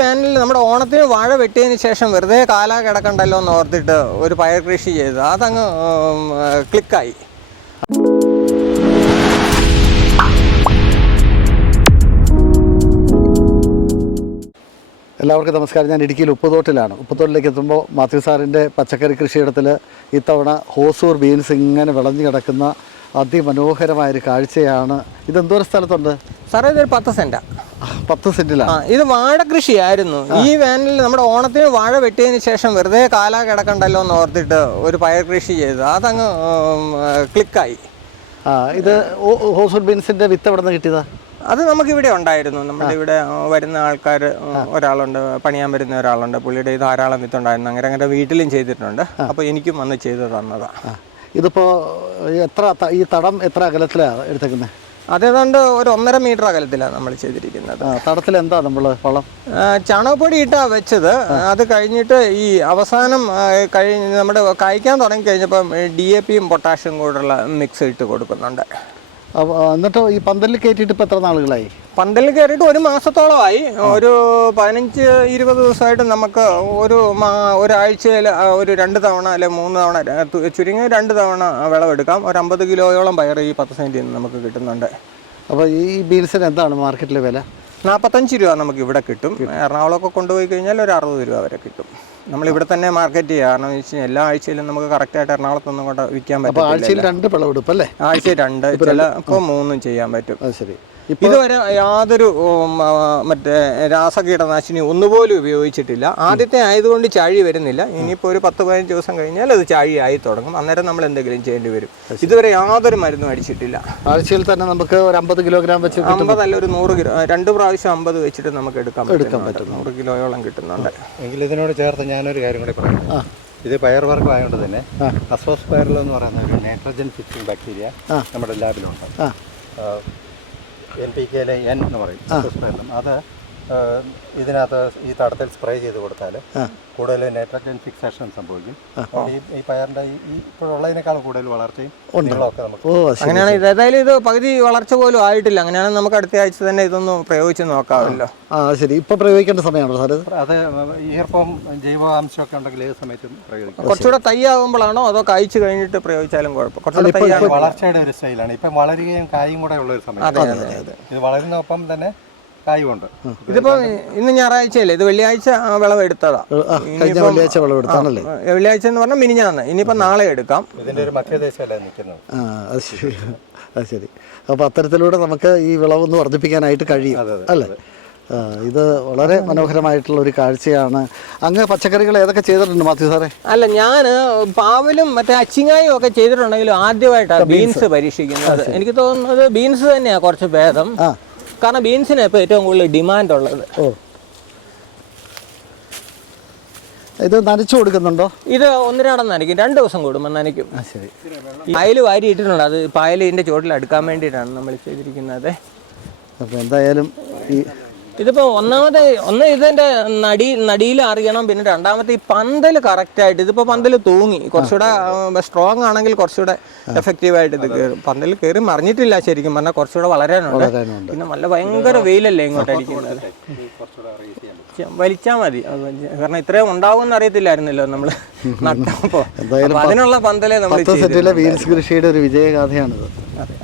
വേനലിൽ നമ്മുടെ ഓണത്തിന് വാഴ വെട്ടിയതിന് ശേഷം വെറുതെ കാലാ കിടക്കണ്ടല്ലോ എന്ന് ഓർത്തിട്ട് ഒരു പയർ കൃഷി ചെയ്തു. അതങ്ങ് ക്ലിക്കായി. എല്ലാവർക്കും നമസ്കാരം. ഞാൻ ഇടുക്കിയിൽ ഉപ്പുതോട്ടിലാണ്. ഉപ്പുതോട്ടിലേക്ക് എത്തുമ്പോൾ മാത്യു സാറിന്റെ പച്ചക്കറി കൃഷിയിടത്തിൽ ഇത്തവണ ഹോസൂർ ബീൻസ് ഇങ്ങനെ വിളഞ്ഞു കിടക്കുന്ന അതിമനോഹരമായൊരു കാഴ്ചയാണ്. ഇതെന്തോരം സ്ഥലത്തുണ്ട്? സാറേ ഇതൊരു പത്ത് സെന്റാണ് പത്ത് സെന്റിലാണ് ഇത് വാഴ കൃഷിയായിരുന്നു. ഈ വേനലിൽ നമ്മുടെ ഓണത്തിന് വാഴ വെട്ടിയതിന് ശേഷം വെറുതെ കാലാ കിടക്കണ്ടല്ലോ എന്ന് ഓർത്തിട്ട് ഒരു പയർ കൃഷി ചെയ്തു. അതങ്ങ് ക്ലിക്കായി. ആ ഇത് ഹോസൂർ ബീൻസിന്റെ വിത്ത് എവിടെ നിന്ന് കിട്ടിയതാ? അത് നമുക്കിവിടെ ഉണ്ടായിരുന്നു. നമ്മുടെ ഇവിടെ വരുന്ന ആൾക്കാർ ഒരാളുണ്ട് പണിയാൻ വരുന്ന ഒരാളുണ്ട്. പുള്ളിയുടെ ഈ ധാരാളം വിത്തുണ്ടായിരുന്നു. അങ്ങനെ അങ്ങനെ വീട്ടിലും ചെയ്തിട്ടുണ്ട്. അപ്പോൾ എനിക്കും വന്ന് ചെയ്ത് തന്നതാ. ആ. ഇതിപ്പോൾ എത്ര ഈ തടം എത്ര അകലത്തിലാണ് എടുത്തേക്കുന്നത് അതേതാണ്ട് ഒരു ഒന്നര മീറ്റർ അകലത്തിലാണ് നമ്മൾ ചെയ്തിരിക്കുന്നത്. തടത്തിൽ എന്താ നമ്മൾ വളം? ചാണകപ്പൊടി ഇട്ടാ വെച്ചത്. അത് കഴിഞ്ഞിട്ട് ഈ അവസാനം കഴിഞ്ഞ് നമ്മുടെ കായ്ക്കാൻ തുടങ്ങി കഴിഞ്ഞപ്പം ഡി എ പിയും പൊട്ടാഷ്യം കൂടെയുള്ള മിക്സ് ഇട്ട് കൊടുക്കുന്നുണ്ട്. എന്നിട്ട് ഈ പന്തലിൽ കയറ്റിയിട്ട് ഇപ്പോൾ എത്ര നാളുകളായി? പന്തലിൽ കയറിയിട്ട് ഒരു മാസത്തോളമായി. ഒരു പതിനഞ്ച് ഇരുപത് ദിവസമായിട്ട് നമുക്ക് ഒരു മാ- ഒരാഴ്ചയിൽ ഒരു രണ്ട് തവണ അല്ലെ മൂന്ന് തവണ ചുരുങ്ങി രണ്ട് തവണ വിളവെടുക്കാം. ഒരു അമ്പത് കിലോയോളം പയർ ഈ പത്ത് സെന്റിൽ നിന്ന് നമുക്ക് കിട്ടുന്നുണ്ട്. അപ്പോൾ ഈ ബീൻസിന് എന്താണ് മാർക്കറ്റിലെ വില? നാൽപ്പത്തഞ്ച് രൂപ നമുക്ക് ഇവിടെ കിട്ടും. എറണാകുളമൊക്കെ കൊണ്ടുപോയി കഴിഞ്ഞാൽ ഒരു അറുപത് രൂപ വരെ കിട്ടും. നമ്മൾ ഇവിടെ തന്നെ മാർക്കറ്റ് ചെയ്യുക. കാരണം എന്ന് വെച്ച് കഴിഞ്ഞാൽ എല്ലാ ആഴ്ചയിലും നമുക്ക് കറക്റ്റ് കറക്റ്റായിട്ട് എറണാകുളത്തൊന്നും കൊണ്ട് വിൽക്കാൻ പറ്റും ആഴ്ചയിൽ രണ്ട് വിളവെടുപ്പ് അല്ലേ? ആഴ്ചയിൽ രണ്ട് ചിലപ്പോൾ മൂന്നും ചെയ്യാൻ പറ്റും. അത് ശരി. ഇതുവരെ യാതൊരു മറ്റേ രാസകീടനാശിനി ഒന്നുപോലും ഉപയോഗിച്ചിട്ടില്ല. ആദ്യത്തെ ആയതുകൊണ്ട് ചാഴി വരുന്നില്ല. ഇനിയിപ്പോൾ ഒരു പത്ത് പതിനഞ്ച് ദിവസം കഴിഞ്ഞാൽ അത് ചാഴി ആയി തുടങ്ങും. അന്നേരം നമ്മൾ എന്തെങ്കിലും ചെയ്യേണ്ടി വരും. ഇതുവരെ യാതൊരു മരുന്നും അടിച്ചിട്ടില്ല. ആഴ്ചയിൽ തന്നെ നമുക്ക് ഒരു അമ്പത് കിലോഗ്രാം വെച്ച് അമ്പത് അല്ല ഒരു നൂറ് കിലോ രണ്ട് പ്രാവശ്യം അമ്പത് വെച്ചിട്ട് നമുക്ക് എടുക്കാൻ പറ്റും. നൂറ് കിലോയോളം കിട്ടുന്നുണ്ട്. എങ്കിൽ ഇതിനോട് ചേർത്ത് ഞാനൊരു കാര്യം കൂടി പറയാം. ഇത് പയർ വർഗം ആയതുകൊണ്ട് തന്നെ അസോസ് എന്ന് പറയുന്ന ഒരു നൈട്രജൻ ഫിക്സിംഗ് ബാക്ടീരിയ നമ്മുടെ ലാബിലുണ്ട്. ആ എൻ പി കെയിലെ എൻ എന്ന് പറയും. അത് ഇതിനകത്ത് ഈ തടത്തിൽ സ്പ്രേ ചെയ്ത് കൊടുത്താൽ കൂടുതൽ നൈട്രജൻ ഫിക്സേഷൻ സംഭവിക്കും. ഈ ഈ പയറിന്റെ ഈ ഇപ്പോഴുള്ളതിനേക്കാളും കൂടുതൽ വളർച്ചയും നീളമൊക്കെ നമുക്ക് അങ്ങനെയാണ് ഇത് ഏതായാലും ഇത് പകുതി വളർച്ച പോലും ആയിട്ടില്ല. അങ്ങനെയാണെങ്കിൽ നമുക്ക് അടുത്ത ആഴ്ച തന്നെ ഇതൊന്ന് പ്രയോഗിച്ച് നോക്കാമല്ലോ. ആ ശരി. ഇപ്പൊ പ്രയോഗിക്കേണ്ട സമയമാണോ സാർ അത് ഈർപ്പം ജൈവാംശമൊക്കെ ഉണ്ടെങ്കിൽ ഏത് സമയത്തും പ്രയോഗിക്കാം. കുറച്ചുകൂടെ തയ്യാകുമ്പോഴാണോ അതോ കഴിച്ചു കഴിഞ്ഞിട്ട് പ്രയോഗിച്ചാലും കുഴപ്പം? കുറച്ചുകൂടെ വളർച്ചയുടെ ഒരു സ്റ്റൈലാണ്. ഇപ്പം വളരുകയും കായും കൂടെ ഉള്ള ഒരു സമയം ഇത് വളരുന്നൊപ്പം തന്നെ കായുമുണ്ട് ഇതിപ്പോ ഇന്ന് ഞായറാഴ്ചയല്ലേ? ഇത് വെള്ളിയാഴ്ച വിളവ് എടുത്തതാ. കഴിഞ്ഞ വെള്ളിയാഴ്ച വിളവ് എടുത്താണല്ലേ? വെള്ളിയാഴ്ച എന്ന് പറഞ്ഞാൽ മിനിഞ്ഞാന്ന്. ഇനിയിപ്പോ നാളെ എടുക്കാം. ഇതിന്റെ ഒരു മധ്യദേശമല്ലേ നിൽക്കുന്നത്? അത് ശരി. അത് ശരി. അപ്പോൾ അത്തരത്തിലൂടെ നമുക്ക് ഈ വിളവൊന്ന് വർദ്ധിപ്പിക്കാനായിട്ട് കഴിയും അല്ലേ? ഇത് വളരെ മനോഹരമായിട്ടുള്ള ഒരു കാഴ്ചയാണ്. അങ്ങ് പച്ചക്കറികൾ ഏതൊക്കെ ചെയ്തിട്ടുണ്ട് മാത്യു സാറേ? അല്ല ഞാൻ പാവലും മറ്റേ അച്ചിങ്ങായും ഒക്കെ ചെയ്തിട്ടുണ്ടെങ്കിലും ആദ്യമായിട്ടാണ് ബീൻസ്. പരീക്ഷിക്കുന്നത്. എനിക്ക് തോന്നുന്നത് ബീൻസ് തന്നെയാണ് കുറച്ച് ഭേദം. കാരണം ബീൻസിന് ഇപ്പോൾ ഏറ്റവും കൂടുതൽ ഡിമാൻഡ് ഉള്ളത്. ഓ. ഇത് നനച്ചു കൊടുക്കുന്നുണ്ടോ? ഇത് ഒന്നിരാടം നനയ്ക്കും. രണ്ട് ദിവസം കൂടുമ്പോൾ നനയ്ക്കും. ശരി. പായൽ വാരി ഇട്ടിട്ടുണ്ട്. അത് പായൽ ഇതിന്റെ ചുവട്ടിൽ അടുക്കാൻ വേണ്ടിയിട്ടാണ് നമ്മൾ ചെയ്തിരിക്കുന്നത്. അപ്പോൾ എന്തായാലും ഈ ഇതിപ്പോൾ ഒന്നാമത് ഒന്ന് ഇതിന്റെ നടി നടിയിൽ അറിയണം പിന്നെ രണ്ടാമത്തെ ഈ പന്തൽ കറക്റ്റായിട്ട് ഇതിപ്പോ പന്തൽ തൂങ്ങി. കുറച്ചുകൂടെ സ്ട്രോങ് ആണെങ്കിൽ കുറച്ചുകൂടെ എഫക്റ്റീവായിട്ട് ഇത് കയറും പന്തൽ കയറി മറിഞ്ഞിട്ടില്ല ശരിക്കും പറഞ്ഞാൽ കുറച്ചുകൂടെ വളരാനുണ്ട്. പിന്നെ നല്ല ഭയങ്കര വെയിലല്ലേ ഇങ്ങോട്ട് അടിക്കുന്നത്. വലിച്ചാൽ മതി. വലിച്ച- കാരണം ഇത്രയും ഉണ്ടാവുമെന്ന് അറിയത്തില്ലായിരുന്നല്ലോ നമ്മൾ നട്ടപ്പോൾ അതിനുള്ള പന്തലേ നമ്മൾ ബീൻസ് കൃഷിയുടെ ഒരു വിജയഗാഥയാണിത്. അതെ.